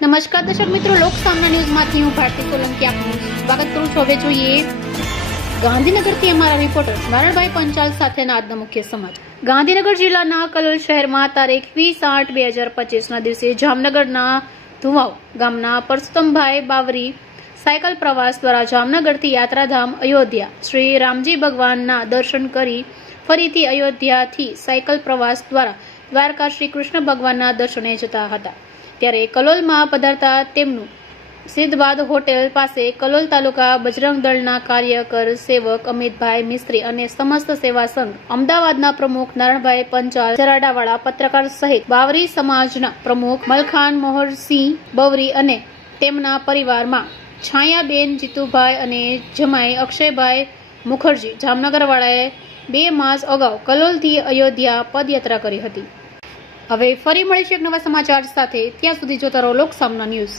નમસ્કાર દર્શક મિત્રો, લોક સામના ન્યૂઝમાંથી હું ભારતી સોલંકી આપનું સ્વાગત કરું છું। હવે જોઈએ ગાંધીનગરથી અમારા રિપોર્ટર નારણભાઈ પંચાલ સાથેના આજના મુખ્ય સમાચાર। ગાંધીનગર જિલ્લાના કલોલ શહેરમાં તારીખ 20/8/2025ના દિવસે જામનગરના ધુવાવ ગામના પરસોત્તમભાઈ બાવરી સાયકલ પ્રવાસ દ્વારા જામનગરથી યાત્રાધામ અયોધ્યા શ્રી રામજી ભગવાનના દર્શન કરી ફરીથી અયોધ્યાથી સાયકલ પ્રવાસ દ્વારા દ્વારકા શ્રી કૃષ્ણ ભગવાનના દર્શને જતા હતા। ત્યારે કલોલમાં પધારતા તેમનું સિદ્ધવાદ હોટેલ પાસે કલોલ તાલુકા બજરંગ દળના કાર્યકર સેવક અમિતભાઈ મિસ્ત્રી અને સમસ્ત સેવા સંઘ અમદાવાદના પ્રમુખ નારણભાઈ પંચાલ, ચરાડાવાળા પત્રકાર સહિત બાવરી સમાજના પ્રમુખ મલખાન મોહરસિંહ બવરી અને તેમના પરિવારમાં છાયાબેન, જીતુભાઈ અને જમાઈ અક્ષયભાઈ મુખર્જી જામનગરવાળાએ 2 માસ અગાઉ કલોલથી અયોધ્યા પદયાત્રા કરી હતી। હવે ફરી મળીશું એક નવા સમાચાર સાથે। ત્યાં સુધી જોતા રહો લોક સામના ન્યૂઝ।